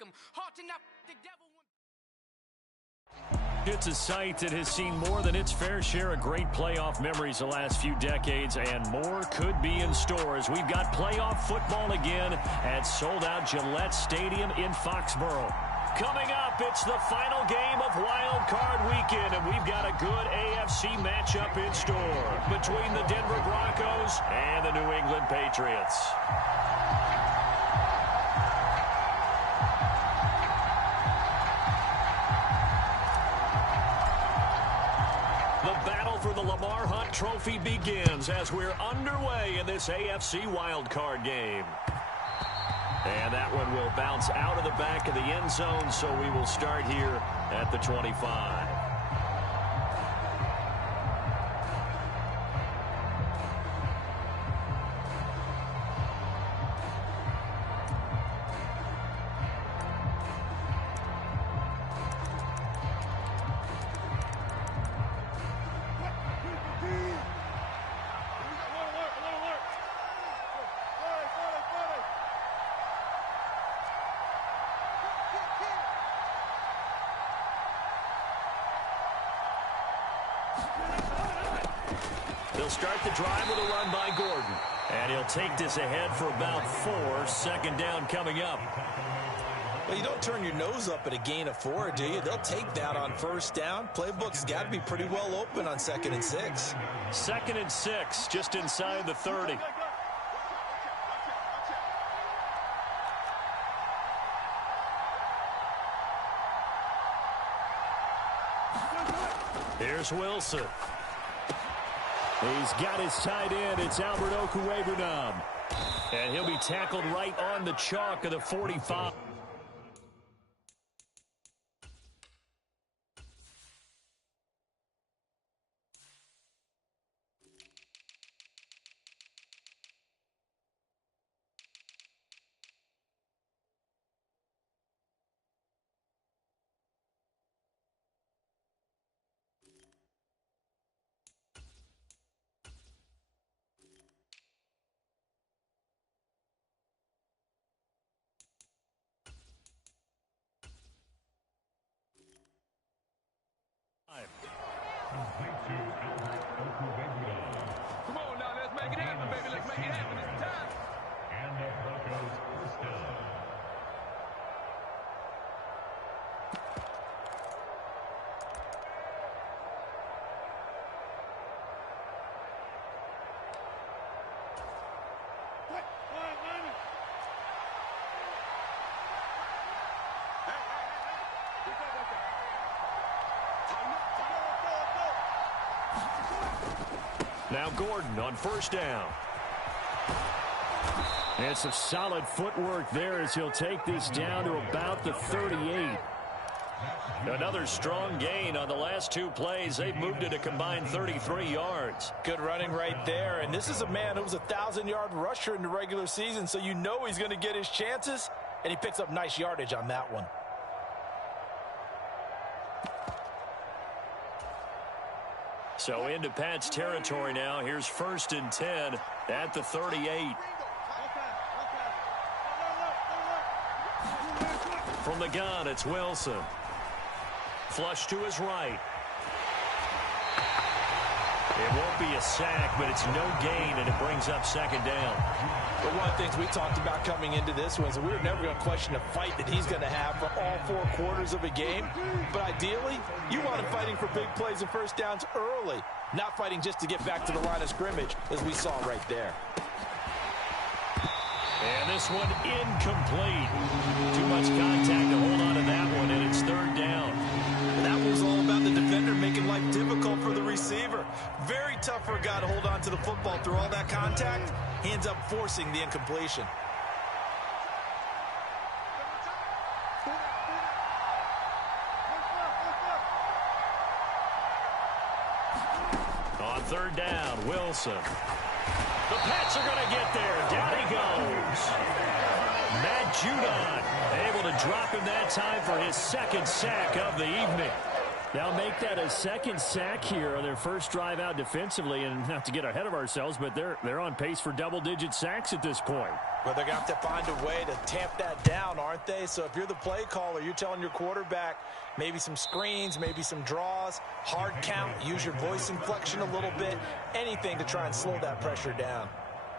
him. Hard to not the devil. It's a site that has seen more than its fair share of great playoff memories the last few decades, and more could be in store as we've got playoff football again at sold-out Gillette Stadium in Foxborough. Coming up, it's the final game of Wild Card Weekend, and we've got a good AFC matchup in store between the Denver Broncos and the New England Patriots. The battle for the Lamar Hunt Trophy begins as we're underway in this AFC wildcard game. And that one will bounce out of the back of the end zone, so we will start here at the 25. They'll start the drive with a run by Gordon. And he'll take this ahead for about 4. Second down coming up. Well, you don't turn your nose up at a gain of 4, do you? They'll take that on first down. Playbook's got to be pretty well open on 2nd and 6. 2nd and 6, just inside the 30. Here's Wilson. He's got his tight end. It's Albert Okwuegbunam. And he'll be tackled right on the chalk of the 45. Come on now, let's make it happen, baby. Let's make it happen. It's time. And the Broncos first down. Now Gordon on first down. And some solid footwork there as he'll take this down to about the 38. Another strong gain on the last 2 plays. They've moved it a combined 33 yards. Good running right there. And this is a man who was a 1,000-yard rusher in the regular season, so you know he's going to get his chances. And he picks up nice yardage on that one. So into Pat's territory now. Here's 1st and 10 at the 38. From the gun, it's Wilson. Flush to his right. It won't be a sack, but it's no gain, and it brings up 2nd down. But one of the things we talked about coming into this one is we were never going to question the fight that he's going to have for all 4 quarters of a game. But ideally, you want him fighting for big plays and first downs early, not fighting just to get back to the line of scrimmage, as we saw right there. And this one incomplete. Too much contact to hold on to that one, and it's 3rd down. And that was all about the defender making life difficult for the receiver. Very tough for a guy to hold on to the football through all that contact. He ends up forcing the incompletion. On 3rd down, Wilson. The Pats are going to get there. Down he goes. Matt Judon able to drop him that time for his 2nd sack of the evening. They'll make that a second sack here on their first drive out defensively, and not to get ahead of ourselves, but they're on pace for double-digit sacks at this point. Well, they're going to have to find a way to tamp that down, aren't they? So if you're the play caller, you're telling your quarterback maybe some screens, maybe some draws, hard count, use your voice inflection a little bit, anything to try and slow that pressure down.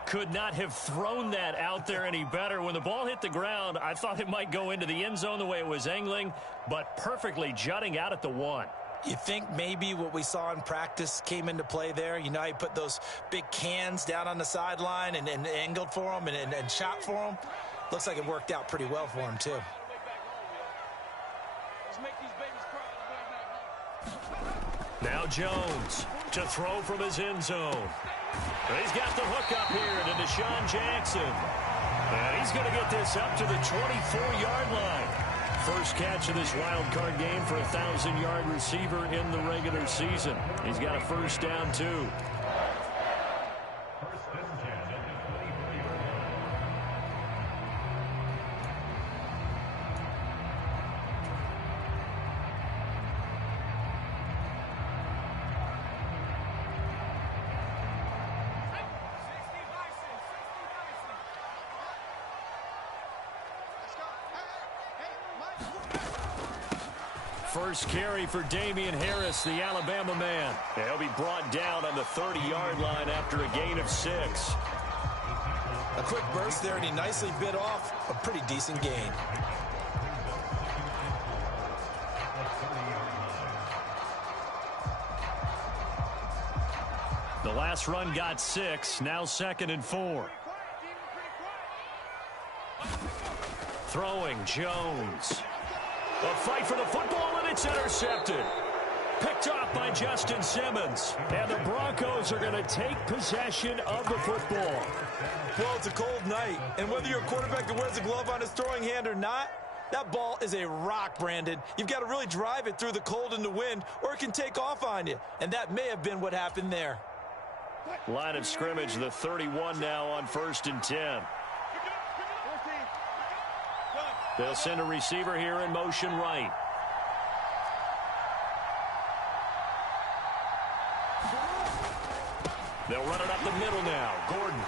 Could not have thrown that out there any better. When the ball hit the ground, I thought it might go into the end zone the way it was angling, but perfectly jutting out at the 1. You think maybe what we saw in practice came into play there? You know, he put those big cans down on the sideline and angled for him and shot for him. Looks like it worked out pretty well for him, too. Now Jones to throw from his end zone. He's got the hook up here to Deshaun Jackson. And he's going to get this up to the 24-yard line. First catch of this wild card game for a 1,000-yard receiver in the regular season. He's got a first down, too. First carry for Damian Harris, the Alabama man. He'll be brought down on the 30-yard line after a gain of 6. A quick burst there, and he nicely bit off a pretty decent gain. The last run got 6, now 2nd and 4. Throwing Jones. A fight for the football, and it's intercepted. Picked off by Justin Simmons. And the Broncos are going to take possession of the football. Well, it's a cold night, and whether you're a quarterback that wears a glove on his throwing hand or not, that ball is a rock, Brandon. You've got to really drive it through the cold and the wind, or it can take off on you. And that may have been what happened there. Line of scrimmage, the 31 now on 1st and 10. They'll send a receiver here in motion right. They'll run it up the middle now. Gordon.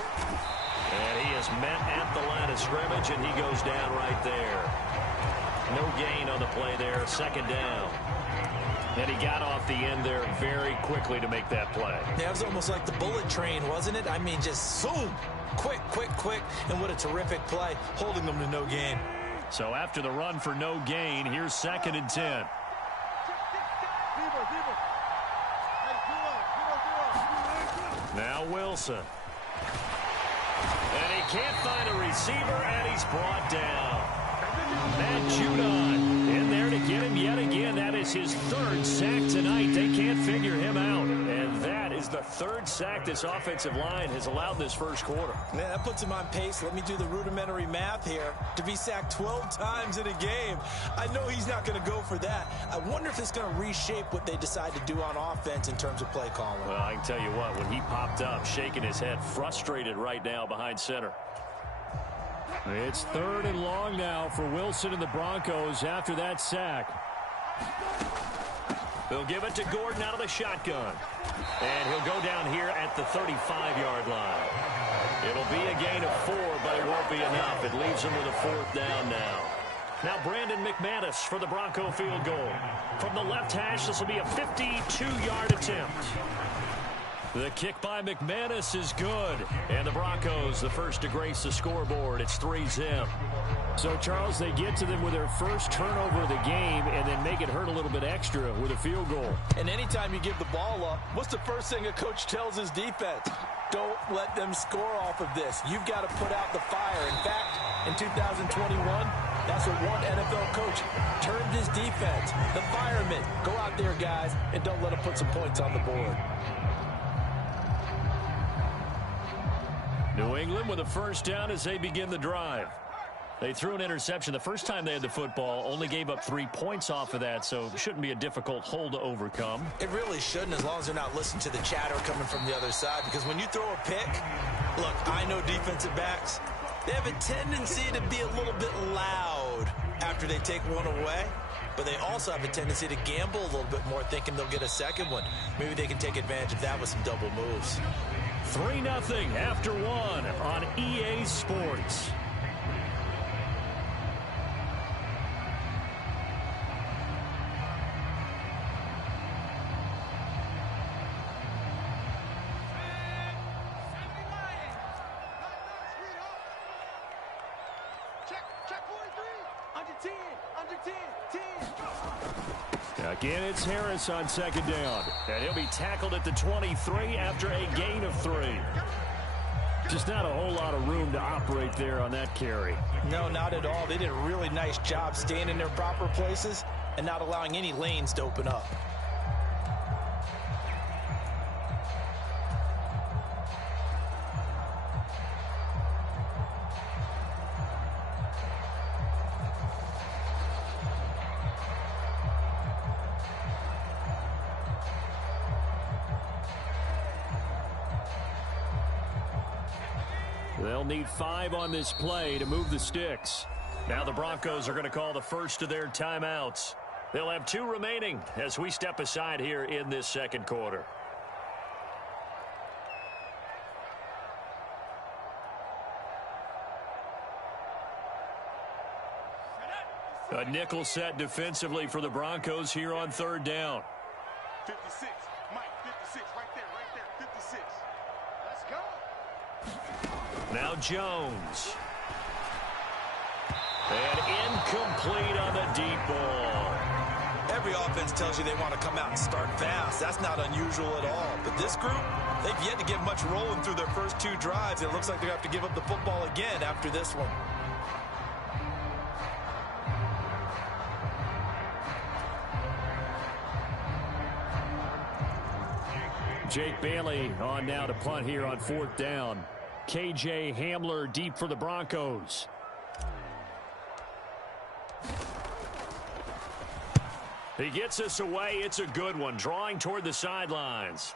And he is met at the line of scrimmage, and he goes down right there. No gain on the play there. 2nd down. And he got off the end there very quickly to make that play. Yeah, it was almost like the bullet train, wasn't it? I mean, just zoom. Quick, quick, quick. And what a terrific play, holding them to no gain. So after the run for no gain, here's 2nd and 10. Now Wilson. And he can't find a receiver, and he's brought down. Matt Judon in there to get him yet again. That is his 3rd sack tonight. They can't figure him out. And that is the 3rd sack this offensive line has allowed this first quarter. Man, that puts him on pace. Let me do the rudimentary math here. To be sacked 12 times in a game, I know he's not going to go for that. I wonder if it's going to reshape what they decide to do on offense in terms of play calling. Well, I can tell you what, when he popped up, shaking his head, frustrated right now behind center. It's 3rd and long now for Wilson and the Broncos after that sack. They'll give it to Gordon out of the shotgun. And he'll go down here at the 35-yard line. It'll be a gain of 4, but it won't be enough. It leaves him with a 4th down now. Now Brandon McManus for the Bronco field goal. From the left hash, this will be a 52-yard attempt. The kick by McManus is good. And the Broncos, the first to grace the scoreboard. It's 3-zip. So, Charles, they get to them with their first turnover of the game and then make it hurt a little bit extra with a field goal. And anytime you give the ball up, what's the first thing a coach tells his defense? Don't let them score off of this. You've got to put out the fire. In fact, in 2021, that's what one NFL coach termed his defense. The firemen. Go out there, guys, and don't let them put some points on the board. New England with a first down as they begin the drive. They threw an interception the first time they had the football, only gave up 3 points off of that, so shouldn't be a difficult hole to overcome. It really shouldn't, as long as they're not listening to the chatter coming from the other side, because when you throw a pick, look, I know defensive backs, they have a tendency to be a little bit loud after they take one away. but they also have a tendency to gamble a little bit more, thinking they'll get a second one. Maybe they can take advantage of that with some double moves. 3-0 after one on EA Sports. Again, it's Harris on second down, and he'll be tackled at the 23 after a gain of 3. Just not a whole lot of room to operate there on that carry. No, not at all. They did a really nice job staying in their proper places and not allowing any lanes to open up. They'll need 5 on this play to move the sticks. Now the Broncos are going to call the first of their timeouts. They'll have 2 remaining as we step aside here in this second quarter. A nickel set defensively for the Broncos here on third down. 56, Mike, 56, right there, 56. Let's go. Now Jones. And incomplete on the deep ball. Every offense tells you they want to come out and start fast. That's not unusual at all. But this group, they've yet to get much rolling through their first 2 drives. It looks like they're going to have to give up the football again after this one. Jake Bailey on now to punt here on fourth down. KJ Hamler deep for the Broncos. He gets us away. It's a good one. Drawing toward the sidelines.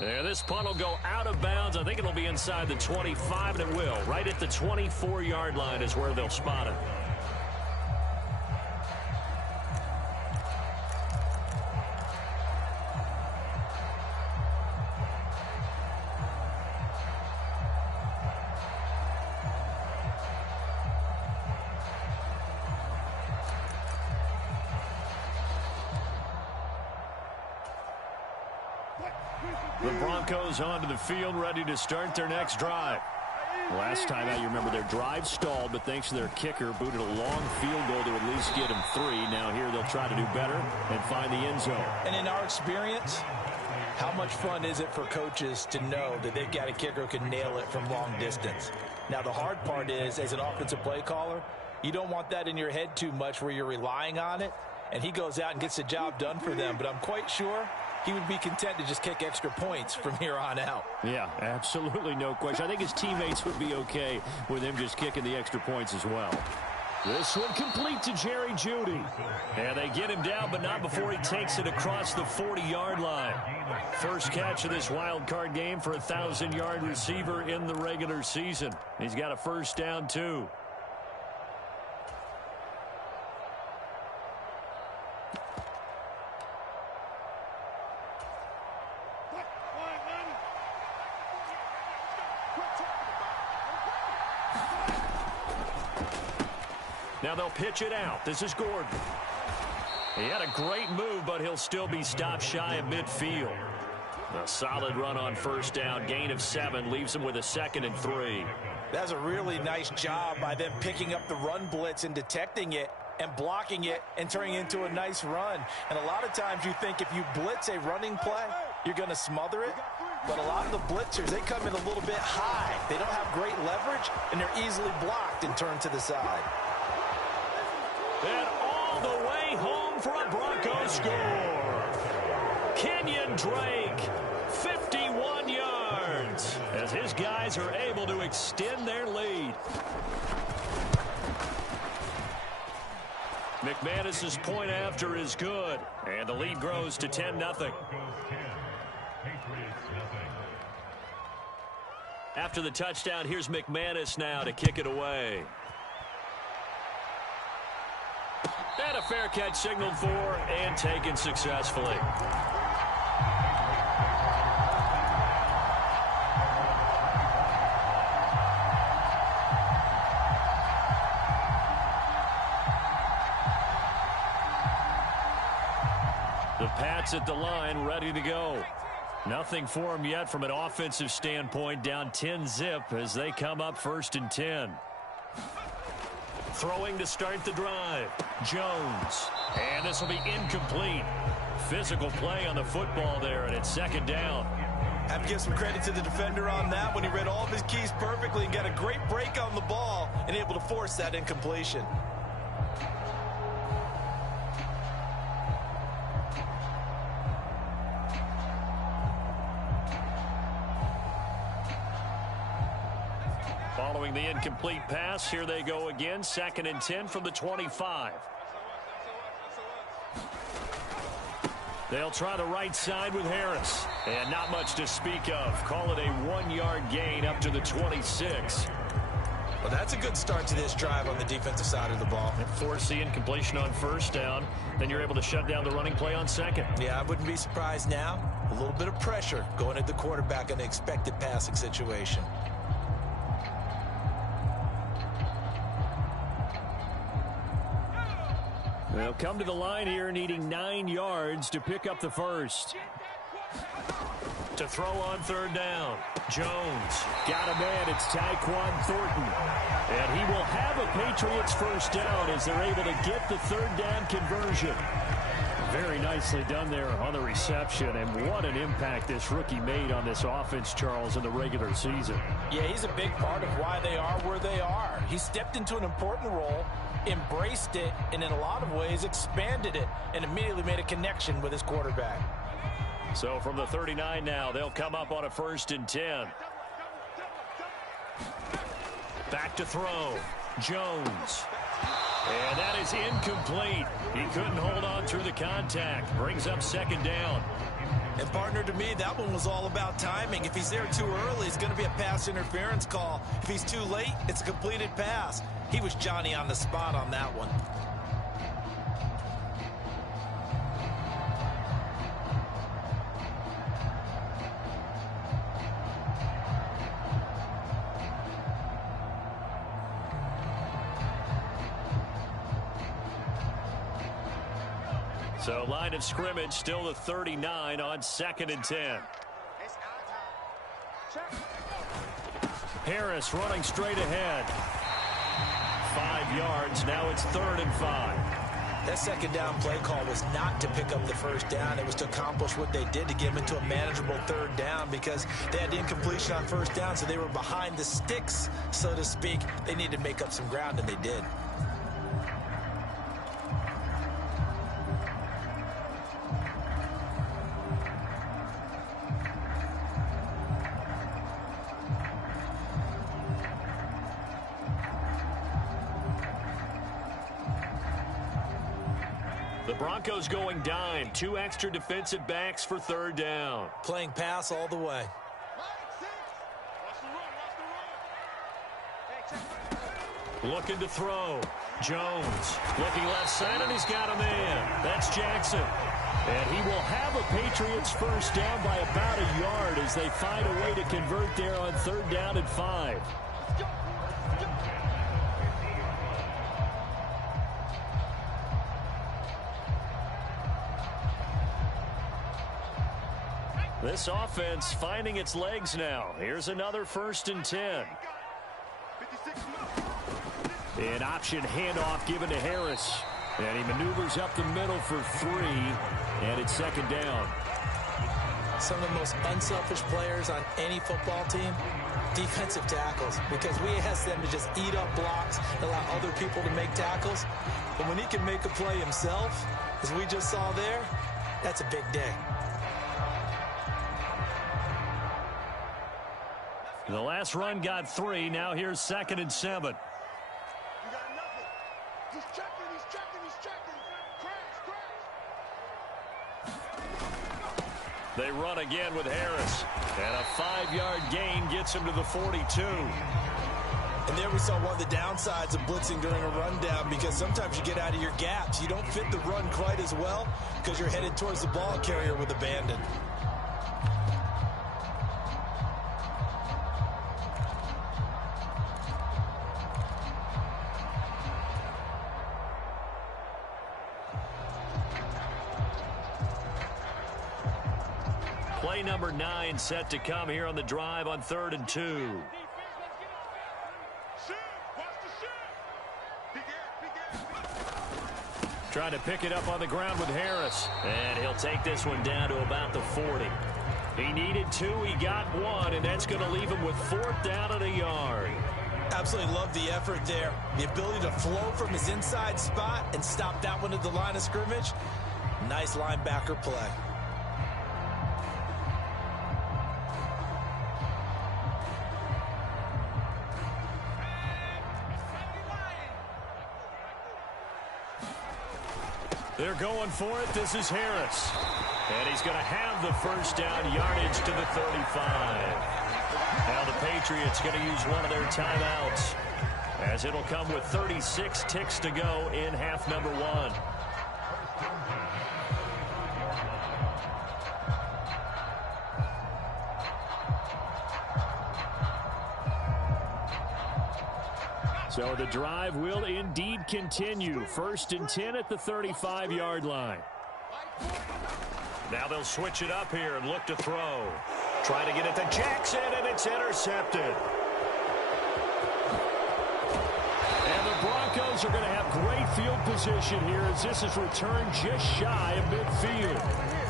Yeah, this punt will go out of bounds. I think it'll be inside the 25, and it will. Right at the 24-yard line is where they'll spot it. The Broncos onto the field, ready to start their next drive. Last time out, you remember their drive stalled, but thanks to their kicker, booted a long field goal to at least get them 3. Now here they'll try to do better and find the end zone. And in our experience, how much fun is it for coaches to know that they've got a kicker who can nail it from long distance? Now the hard part is, as an offensive play caller, you don't want that in your head too much where you're relying on it, and he goes out and gets the job done for them. But I'm quite sure he would be content to just kick extra points from here on out. Yeah, absolutely no question. I think his teammates would be okay with him just kicking the extra points as well. This one complete to Jerry Jeudy. And they get him down, but not before he takes it across the 40-yard line. First catch of this wild card game for a 1,000-yard receiver in the regular season. He's got a first down, too. Now they'll pitch it out. This is Gordon. He had a great move, but he'll still be stopped shy of midfield. A solid run on first down. Gain of 7 leaves him with a 2nd and 3. That's a really nice job by them picking up the run blitz and detecting it and blocking it and turning it into a nice run. And a lot of times you think if you blitz a running play, you're going to smother it. But a lot of the blitzers, they come in a little bit high. They don't have great leverage, and they're easily blocked and turned to the side. And all the way home for a Broncos score. Kenyon Drake, 51 yards, as his guys are able to extend their lead. McManus's point after is good, and the lead grows to 10-0. After the touchdown, here's McManus now to kick it away. And a fair catch signaled for and taken successfully. The Pats at the line, ready to go. Nothing for them yet from an offensive standpoint, down 10-zip as they come up 1st and 10. Throwing to start the drive, Jones. And this will be incomplete. Physical play on the football there, and it's 2nd down. Have to give some credit to the defender on that when he read all of his keys perfectly and got a great break on the ball and able to force that incompletion. Following the incomplete pass, here they go again. 2nd and 10 from the 25. They'll try the right side with Harris. And not much to speak of. Call it a 1-yard gain up to the 26. Well, that's a good start to this drive on the defensive side of the ball. Force the incompletion on 1st down. Then you're able to shut down the running play on 2nd. Yeah, I wouldn't be surprised now. A little bit of pressure going at the quarterback in an expected passing situation. They'll come to the line here needing 9 yards to pick up the first. To throw on 3rd down. Jones got a man. It's Tyquan Thornton. And he will have a Patriots first down as they're able to get the 3rd down conversion. Very nicely done there on the reception. And what an impact this rookie made on this offense, Charles, in the regular season. Yeah, he's a big part of why they are where they are. He stepped into an important role, embraced it, and in a lot of ways expanded it, and immediately made a connection with his quarterback. So from the 39 now, they'll come up on a 1st and 10. Back to throw. Jones. And that is incomplete. He couldn't hold on through the contact. Brings up 2nd down. And partner, to me, that one was all about timing. If he's there too early, it's going to be a pass interference call. If he's too late, it's a completed pass. He was Johnny on the spot on that one. So line of scrimmage still the 39 on 2nd and 10. Harris running straight ahead. 5 yards. Now it's 3rd and 5. That 2nd down play call was not to pick up the 1st down. It was to accomplish what they did to get them into a manageable 3rd down because they had incompletion on 1st down, so they were behind the sticks, so to speak. They needed to make up some ground, and they did. The Broncos going dime. 2 extra defensive backs for 3rd down. Playing pass all the way. Looking to throw. Jones looking left side, and he's got a man. That's Jackson. And he will have a Patriots first down by about a yard as they find a way to convert there on 3rd down and 5. This offense finding its legs now. Here's another 1st and 10. An option handoff given to Harris. And he maneuvers up the middle for 3. And it's 2nd down. Some of the most unselfish players on any football team, defensive tackles. Because we ask them to just eat up blocks and allow other people to make tackles. But when he can make a play himself, as we just saw there, that's a big day. The last run got 3. Now here's 2nd and 7. You got nothing. He's checking, he's checking, he's checking. Crash. They run again with Harris. And a 5-yard gain gets him to the 42. And there we saw one of the downsides of blitzing during a rundown, because sometimes you get out of your gaps. You don't fit the run quite as well because you're headed towards the ball carrier with abandon. Play number 9 set to come here on the drive on 3rd and 2. Trying to pick it up on the ground with Harris. And he'll take this one down to about the 40. He needed 2, he got 1, and that's going to leave him with 4th down and a yard. Absolutely love the effort there. The ability to flow from his inside spot and stop that one at the line of scrimmage. Nice linebacker play. They're going for it. This is Harris. And he's going to have the first down yardage to the 35. Now the Patriots going to use one of their timeouts, as it'll come with 36 ticks to go in half number 1. So the drive will indeed continue. 1st and 10 at the 35-yard line. Now they'll switch it up here and look to throw. Trying to get it to Jackson, and it's intercepted. And the Broncos are going to have great field position here, as this is returned just shy of midfield.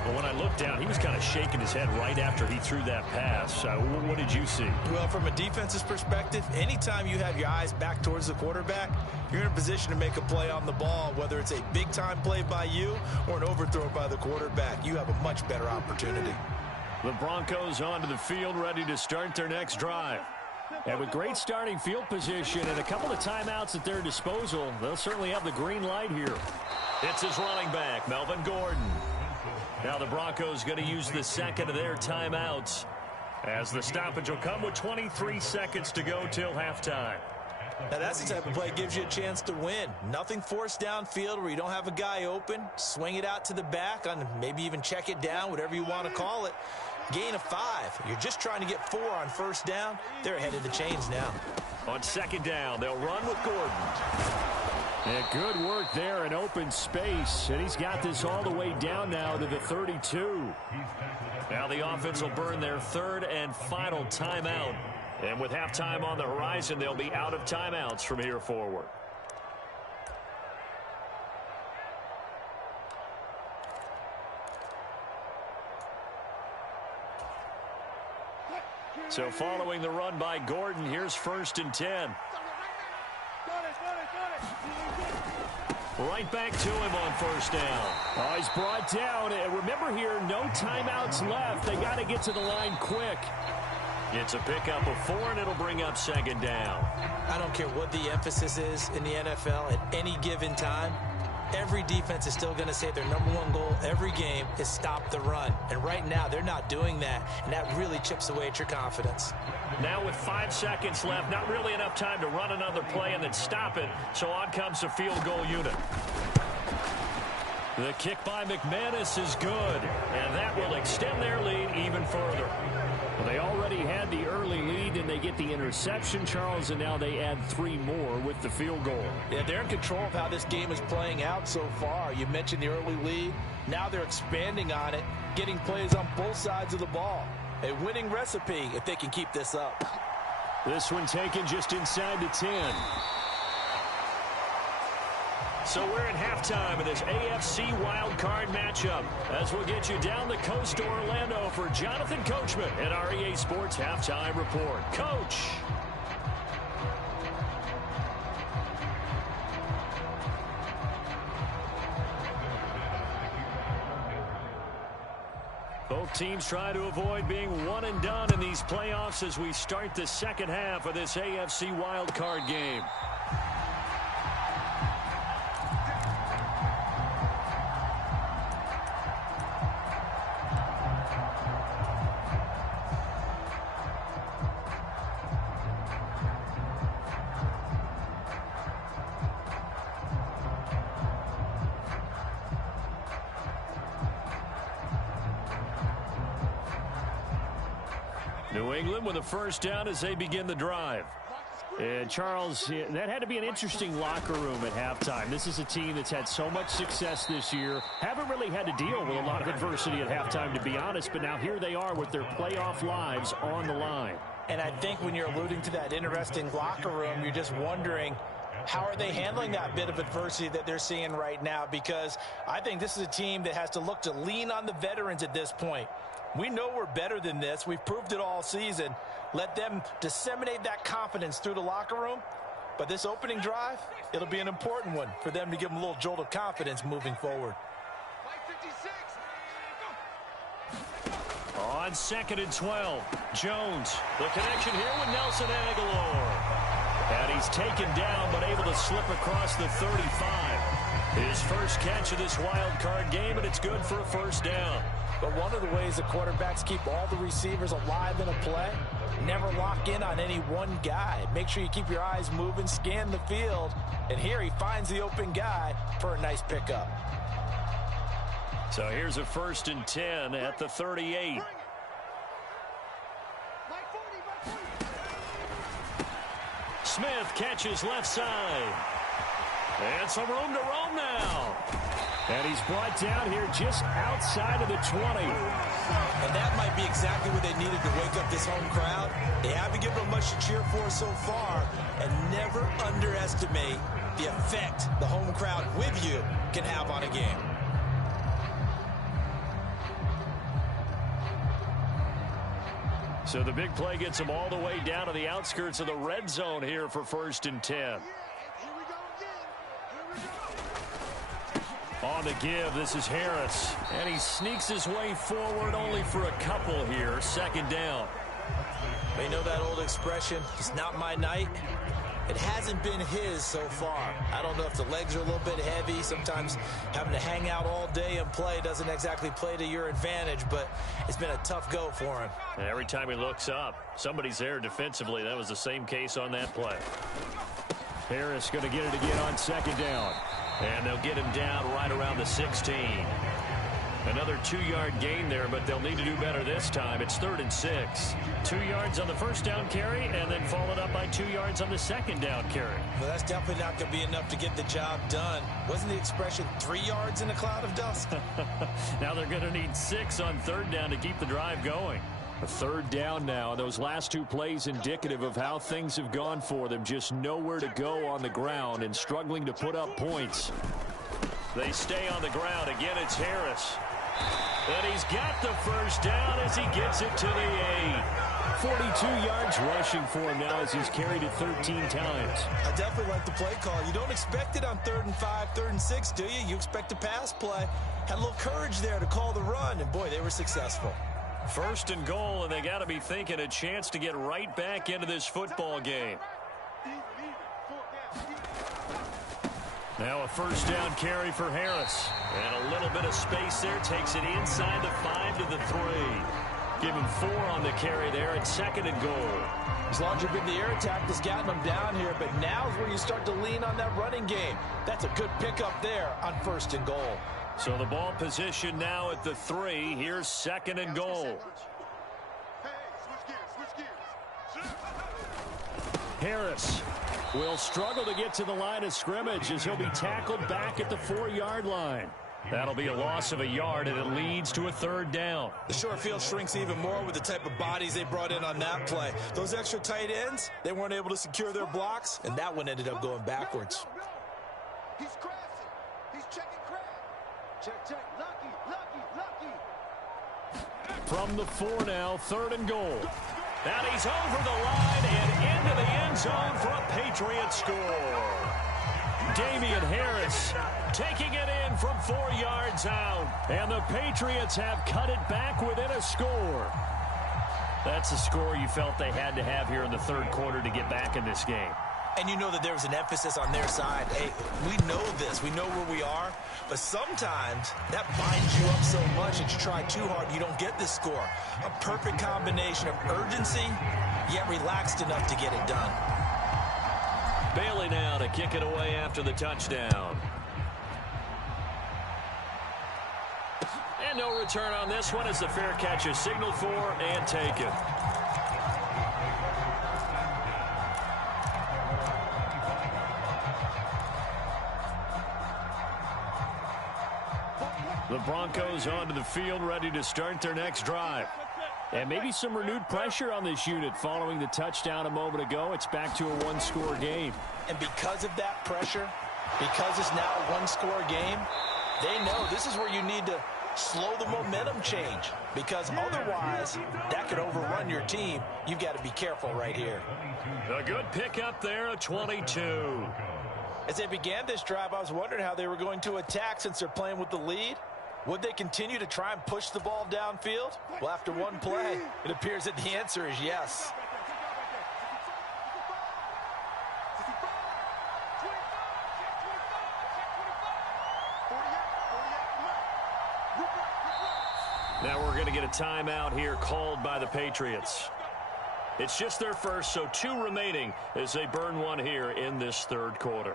Well, when I looked down, he was kind of shaking his head right after he threw that pass. What did you see? Well, from a defense's perspective, anytime you have your eyes back towards the quarterback, you're in a position to make a play on the ball, whether it's a big-time play by you or an overthrow by the quarterback. You have a much better opportunity. The Broncos onto the field, ready to start their next drive. And with great starting field position and a couple of timeouts at their disposal, they'll certainly have the green light here. It's his running back, Melvin Gordon. Now the Broncos going to use the second of their timeouts, as the stoppage will come with 23 seconds to go till halftime. Now that's the type of play that gives you a chance to win. Nothing forced downfield where you don't have a guy open. Swing it out to the back, on maybe even check it down, whatever you want to call it. Gain of 5. You're just trying to get 4 on 1st down. They're ahead of the chains now. On 2nd down, they'll run with Gordon. Yeah, good work there in open space, and he's got this all the way down now to the 32. Now the offense will burn their 3rd and final timeout. And with halftime on the horizon, they'll be out of timeouts from here forward. So following the run by Gordon, here's 1st and 10. Right back to him on 1st down. Oh, he's brought down. And remember here, no timeouts left. They got to get to the line quick. It's a pickup of 4, and it'll bring up 2nd down. I don't care what the emphasis is in the NFL at any given time. Every defense is still going to say their #1 goal every game is stop the run. And right now, they're not doing that, and that really chips away at your confidence. Now with 5 seconds left, not really enough time to run another play and then stop it, so on comes the field goal unit. The kick by McManus is good, and that will extend their lead even further. Well, they already had the early lead, and they get the interception, Charles, and now they add 3 more with the field goal. Yeah, they're in control of how this game is playing out so far. You mentioned the early lead. Now they're expanding on it, getting plays on both sides of the ball. A winning recipe if they can keep this up. This one taken just inside the 10. So we're at halftime of this AFC wildcard matchup, as we'll get you down the coast to Orlando for Jonathan Coachman at our EA Sports Halftime Report. Coach. Both teams try to avoid being one and done in these playoffs as we start the 2nd half of this AFC wildcard game. New England with a first down as they begin the drive. And Charles, that had to be an interesting locker room at halftime. This is a team that's had so much success this year. Haven't really had to deal with a lot of adversity at halftime, to be honest. But now here they are with their playoff lives on the line. And I think when you're alluding to that interesting locker room, you're just wondering, how are they handling that bit of adversity that they're seeing right now? Because I think this is a team that has to look to lean on the veterans at this point. We know we're better than this. We've proved it all season. Let them disseminate that confidence through the locker room. But this opening drive, it'll be an important one for them to give them a little jolt of confidence moving forward. On 2nd and 12, Jones. The connection here with Nelson Aguilar. And he's taken down but able to slip across the 35. His first catch of this wild card game, and it's good for a first down. But one of the ways the quarterbacks keep all the receivers alive in a play, never lock in on any one guy. Make sure you keep your eyes moving, scan the field. And here he finds the open guy for a nice pickup. So here's a 1st and 10 at the 38. Smith catches left side. And some room to roam now. And he's brought down here just outside of the 20. And that might be exactly what they needed to wake up this home crowd. They haven't given them much to cheer for so far. And never underestimate the effect the home crowd with you can have on a game. So the big play gets them all the way down to the outskirts of the red zone here for 1st and 10. On the give, this is Harris. And he sneaks his way forward only for a couple here. 2nd down. They know that old expression, it's not my night. It hasn't been his so far. I don't know if the legs are a little bit heavy. Sometimes having to hang out all day and play doesn't exactly play to your advantage, but it's been a tough go for him. And every time he looks up, somebody's there defensively. That was the same case on that play. Harris going to get it again on 2nd down. And they'll get him down right around the 16. Another 2-yard gain there, but they'll need to do better this time. It's 3rd and 6. 2 yards on the first down carry, and then followed up by 2 yards on the 2nd down carry. Well, that's definitely not going to be enough to get the job done. Wasn't the expression 3 yards in a cloud of dust? Now they're going to need 6 on 3rd down to keep the drive going. A 3rd down now. Those last 2 plays indicative of how things have gone for them. Just nowhere to go on the ground and struggling to put up points. They stay on the ground. Again, it's Harris. And he's got the first down as he gets it to the 8. 42 yards rushing for him now as he's carried it 13 times. I definitely like the play call. You don't expect it on 3rd and 5, 3rd and 6, do you? You expect a pass play. Had a little courage there to call the run, and boy, they were successful. 1st and goal, and they got to be thinking a chance to get right back into this football game. Now a 1st down carry for Harris. And a little bit of space there. Takes it inside the 5 to the 3. Give him 4 on the carry there at 2nd and goal. As long as you've been the air attack that's gotten them down here, but now is where you start to lean on that running game. That's a good pickup there on 1st and goal. So the ball position now at the 3. Here's 2nd and goal. Harris will struggle to get to the line of scrimmage as he'll be tackled back at the 4-yard line. That'll be a loss of a yard, and it leads to a 3rd down. The short field shrinks even more with the type of bodies they brought in on that play. Those extra tight ends, they weren't able to secure their blocks, and that one ended up going backwards. He's crashing. He's checking crash. Check. Lucky. From the 4 now, 3rd and goal. And he's over the line and into the end zone for a Patriot score. Damian Harris taking it in from 4 yards out. And the Patriots have cut it back within a score. That's a score you felt they had to have here in the 3rd quarter to get back in this game. And you know that there was an emphasis on their side. Hey, we know this. We know where we are. But sometimes that binds you up so much that you try too hard, you don't get this score. A perfect combination of urgency, yet relaxed enough to get it done. Bailey now to kick it away after the touchdown. And no return on this one as the fair catch is signaled for and taken. The Broncos onto the field, ready to start their next drive. And maybe some renewed pressure on this unit following the touchdown a moment ago. It's back to a one-score game. And because of that pressure, because it's now a one-score game, they know this is where you need to slow the momentum change, because otherwise that could overrun your team. You've got to be careful right here. A good pickup there, a 22. As they began this drive, I was wondering how they were going to attack since they're playing with the lead. Would they continue to try and push the ball downfield? Well, after one play, it appears that the answer is yes. Now we're going to get a timeout here called by the Patriots. It's just their first, so 2 remaining as they burn one here in this third quarter.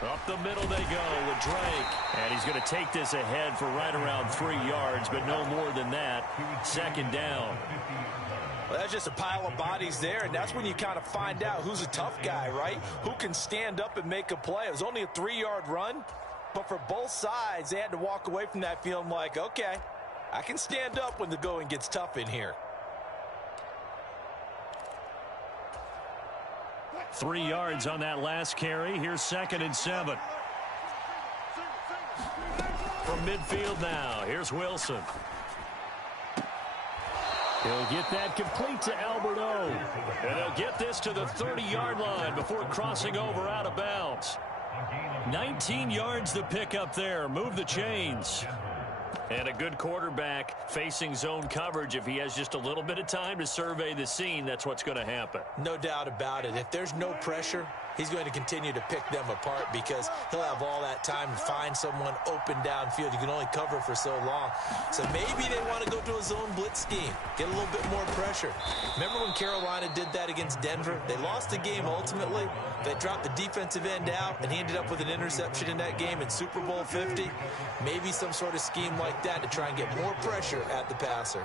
Up the middle they go with Drake. And he's going to take this ahead for right around 3 yards, but no more than that. Second down. Well, that's just a pile of bodies there, and that's when you kind of find out who's a tough guy, right? Who can stand up and make a play. It was only a 3-yard run, but for both sides, they had to walk away from that feeling like, okay, I can stand up when the going gets tough in here. 3 yards on that last carry. Here's 2nd and 7. From midfield now, here's Wilson. He'll get that complete to Albert O. And he'll get this to the 30-yard line before crossing over out of bounds. 19 yards to pick up there. Move the chains. And a good quarterback facing zone coverage. If he has just a little bit of time to survey the scene, that's what's going to happen. No doubt about it. If there's no pressure, he's going to continue to pick them apart because he'll have all that time to find someone open downfield. You can only cover for so long. So maybe they want to go to a zone blitz scheme, get a little bit more pressure. Remember when Carolina did that against Denver? They lost the game ultimately. They dropped the defensive end out, and he ended up with an interception in that game in Super Bowl 50. Maybe some sort of scheme like that to try and get more pressure at the passer.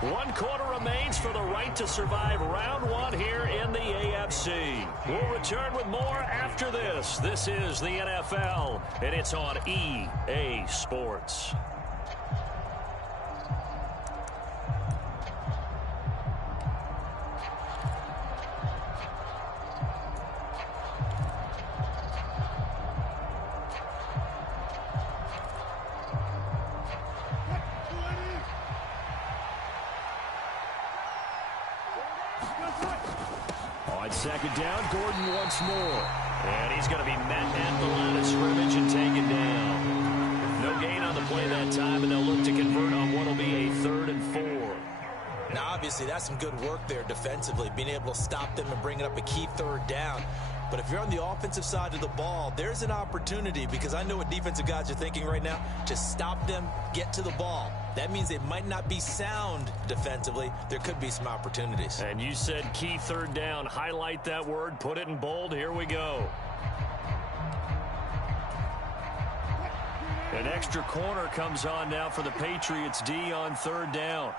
1 quarter remains for the right to survive round 1 here in the AFC. We'll return with more after this. This is the NFL, and it's on EA Sports. On second down, Gordon once more. And he's going to be met at the line of scrimmage and taken down. No gain on the play that time, and they'll look to convert on what will be a 3rd and 4. Now, obviously, that's some good work there defensively, being able to stop them and bring it up a key 3rd down. But if you're on the offensive side of the ball, there's an opportunity, because I know what defensive guys are thinking right now, to stop them, get to the ball. That means they might not be sound defensively. There could be some opportunities. And you said key 3rd down. Highlight that word. Put it in bold. Here we go. An extra corner comes on now for the Patriots D on 3rd down.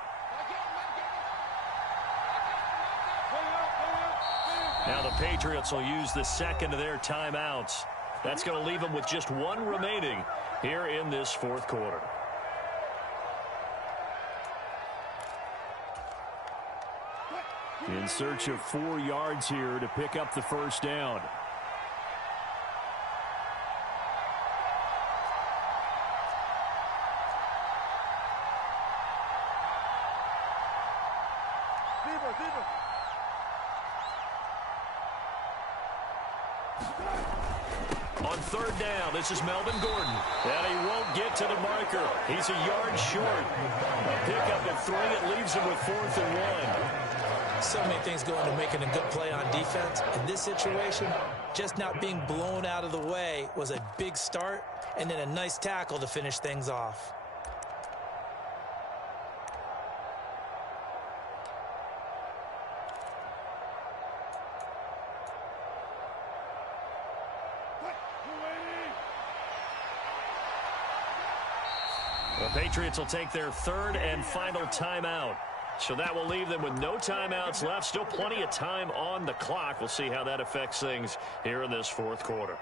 Now the Patriots will use the 2nd of their timeouts. That's going to leave them with just 1 remaining here in this 4th quarter. In search of 4 yards here to pick up the 1st down. On 3rd down, this is Melvin Gordon. And he won't get to the marker. He's a yard short. A pickup of 3. It leaves him with 4th and 1. So many things go into making a good play on defense. In this situation, just not being blown out of the way was a big start, and then a nice tackle to finish things off. The Patriots will take their third and final timeout. So that will leave them with no timeouts left. Still plenty of time on the clock. We'll see how that affects things here in this fourth quarter.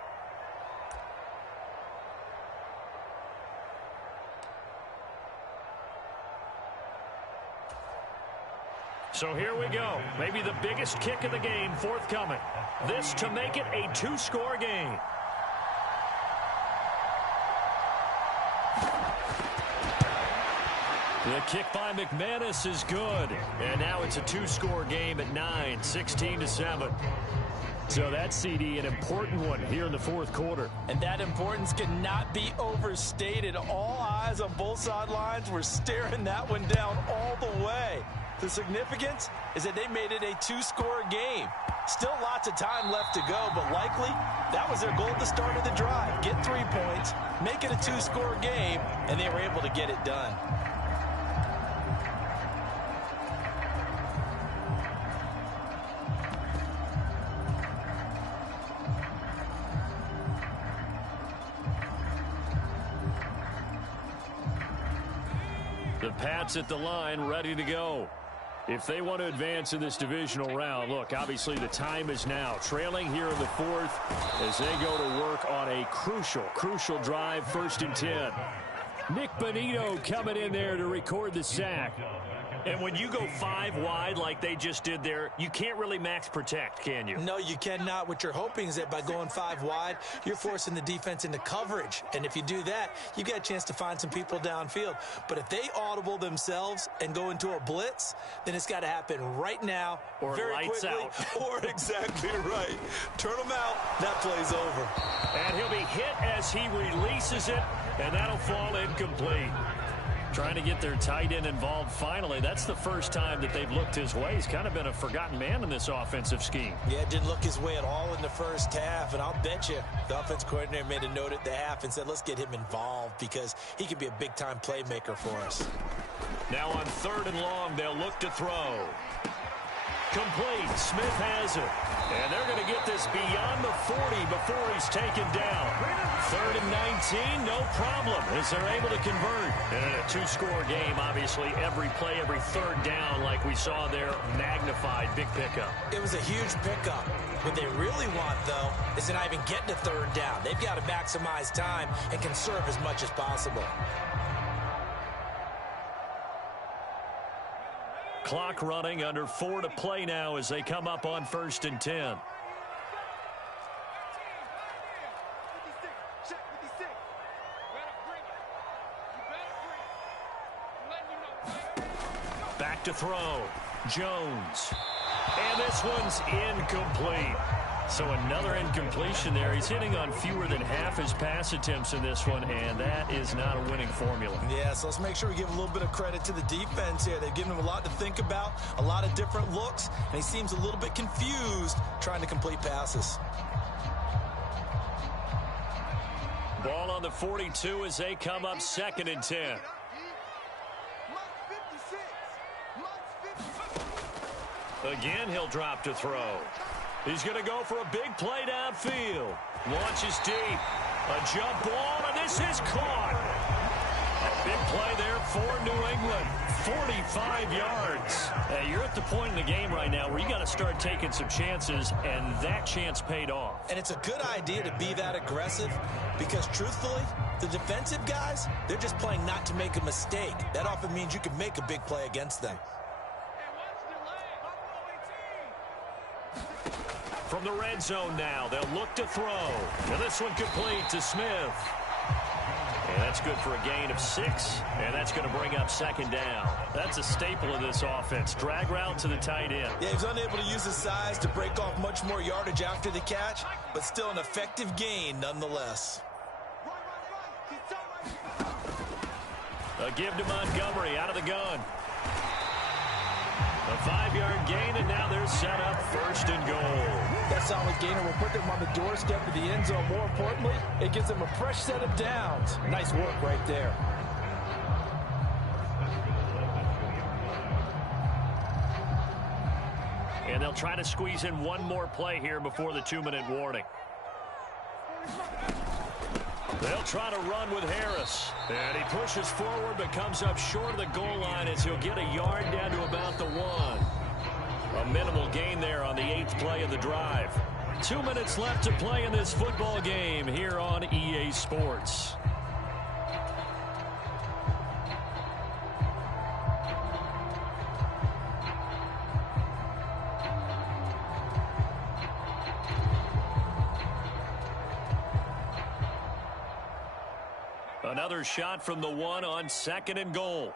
So here we go. Maybe the biggest kick of the game forthcoming. This to make it a two-score game. The kick by McManus is good. And now it's a two-score game at 9, 16-7. So that's, CD, an important one here in the fourth quarter. And that importance cannot be overstated. All eyes on both sidelines were staring that one down all the way. The significance is that they made it a two-score game. Still lots of time left to go, but likely that was their goal at the start of the drive. Get 3 points, make it a two-score game, and they were able to get it done. The Pats at the line, ready to go. If they want to advance in this divisional round, look, obviously the time is now. Trailing here in the fourth as they go to work on a crucial drive, 1st and 10. Nick Bonito coming in there to record the sack. And when you go 5 wide like they just did there, you can't really max protect, can you? No, you cannot. What you're hoping is that by going 5 wide, you're forcing the defense into coverage. And if you do that, you get a chance to find some people downfield. But if they audible themselves and go into a blitz, then it's got to happen right now, or very lights quickly, out. Or exactly right. Turn them out. That play's over. And he'll be hit as he releases it, and that'll fall incomplete. Trying to get their tight end involved finally. That's the first time that they've looked his way. He's kind of been a forgotten man in this offensive scheme. Yeah, didn't look his way at all in the first half. And I'll bet you the offense coordinator made a note at the half and said, let's get him involved because he could be a big-time playmaker for us. Now on 3rd and long, they'll look to throw. Complete. Smith has it. And they're going to get this beyond the 40 before he's taken down. 3rd and 19, no problem, as they're able to convert. And in a two-score game, obviously, every play, every 3rd down, like we saw there, magnified, big pickup. It was a huge pickup. What they really want, though, is to not even get to 3rd down. They've got to maximize time and conserve as much as possible. Clock running, under 4 to play now as they come up on 1st and 10. Back to throw. Jones. And this one's incomplete. So another incompletion there. He's hitting on fewer than half his pass attempts in this one, and that is not a winning formula. Yeah, so let's make sure we give a little bit of credit to the defense here. They've given him a lot to think about, a lot of different looks, and he seems a little bit confused trying to complete passes. Ball on the 42 as they come up 2nd and 10. Again, he'll drop to throw. He's going to go for a big play downfield. Launches deep. A jump ball, and this is caught. A big play there for New England. 45 yards. You're at the point in the game right now where you got to start taking some chances, and that chance paid off. And it's a good idea to be that aggressive because, truthfully, the defensive guys, they're just playing not to make a mistake. That often means you can make a big play against them. From the red zone now, they'll look to throw. And this one complete to Smith. And that's good for a gain of 6, and that's going to bring up 2nd down. That's a staple of this offense. Drag route to the tight end. Yeah, he was unable to use his size to break off much more yardage after the catch, but still an effective gain nonetheless. A give to Montgomery out of the gun. A 5-yard gain, and now they're set up 1st and goal. That solid gainer will put them on the doorstep of the end zone. More importantly, it gives them a fresh set of downs. Nice work right there. And they'll try to squeeze in one more play here before the 2-minute warning. They'll try to run with Harris. And he pushes forward but comes up short of the goal line as he'll get a yard down to about the 1. A minimal gain there on the 8th play of the drive. 2 minutes left to play in this football game here on EA Sports. Another shot from the 1 on 2nd and goal.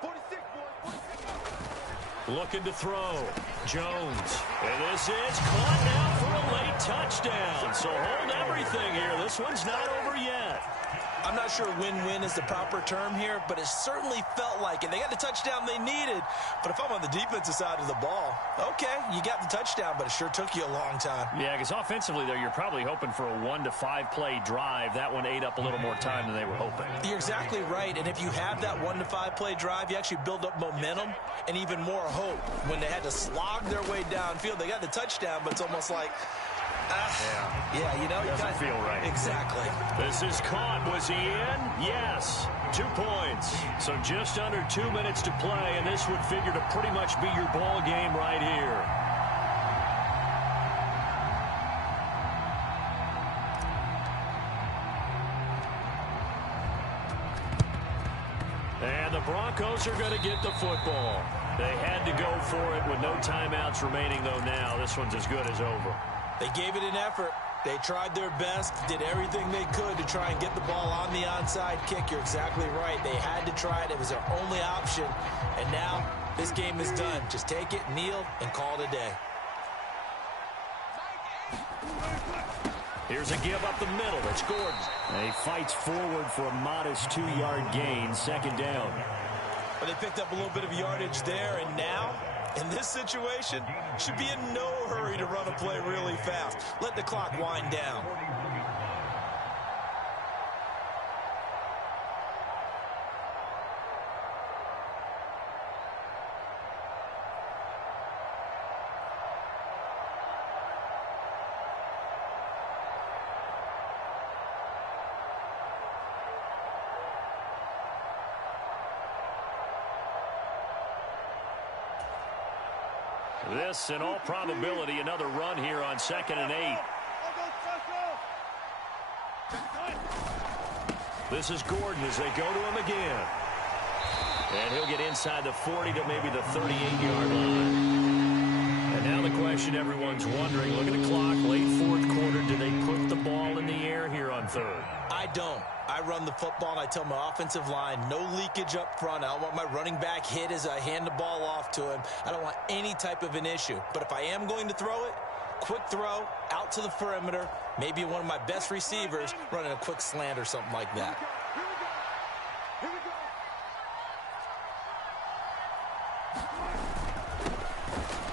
46, boys. 46. Looking to throw. Jones. And this is caught now for a late touchdown. So hold everything here. This one's not over yet. I'm not sure win-win is the proper term here, but it certainly felt like it. They got the touchdown they needed, but if I'm on the defensive side of the ball, okay, you got the touchdown, but it sure took you a long time. Yeah, because offensively, though, you're probably hoping for a 1 to 5 play drive. That one ate up a little more time than they were hoping. You're exactly right, and if you have that 1 to 5 play drive, you actually build up momentum and even more hope. When they had to slog their way downfield, they got the touchdown, but it's almost like, yeah, you know, doesn't feel right. Exactly. This is caught. Was he in? Yes. 2 points. So just under 2 minutes to play, and this would figure to pretty much be your ball game right here. And the Broncos are going to get the football. They had to go for it with no timeouts remaining, though. Now this one's as good as over. They gave it an effort. They tried their best, did everything they could to try and get the ball on the onside kick. You're exactly right. They had to try it. It was their only option. And now this game is done. Just take it, kneel, and call it a day. Here's a give up the middle. It's Gordon. And he fights forward for a modest 2-yard gain. 2nd down. Well, they picked up a little bit of yardage there, and now, in this situation, should be in no hurry to run a play really fast. Let the clock wind down. This, in all probability, another run here on 2nd and 8. This is Gordon as they go to him again. And he'll get inside the 40 to maybe the 38-yard line. And now the question everyone's wondering, look at the clock, late 4th quarter, do they put the ball in the air here on 3rd? I don't. I run the football, and I tell my offensive line, no leakage up front. I don't want my running back hit as I hand the ball off to him. I don't want any type of an issue. But if I am going to throw it, quick throw, out to the perimeter, maybe one of my best receivers running a quick slant or something like that.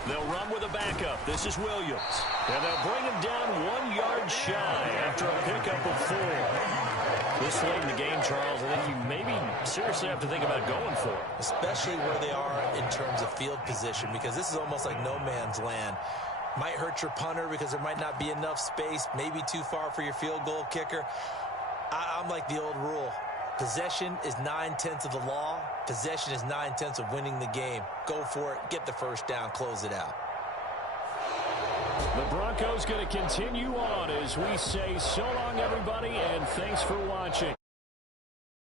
They'll run with a backup. This is Williams. And they'll bring him down 1 yard shy after a pickup of 4. This late in the game, Charles, I think you maybe seriously have to think about going for it. Especially where they are in terms of field position, because this is almost like no man's land. Might hurt your punter because there might not be enough space, maybe too far for your field goal kicker. I'm like the old rule. Possession is 9/10 of the law. Possession is 9/10 of winning the game. Go for it. Get the first down. Close it out. The Broncos going to continue on as we say so long, everybody, and thanks for watching.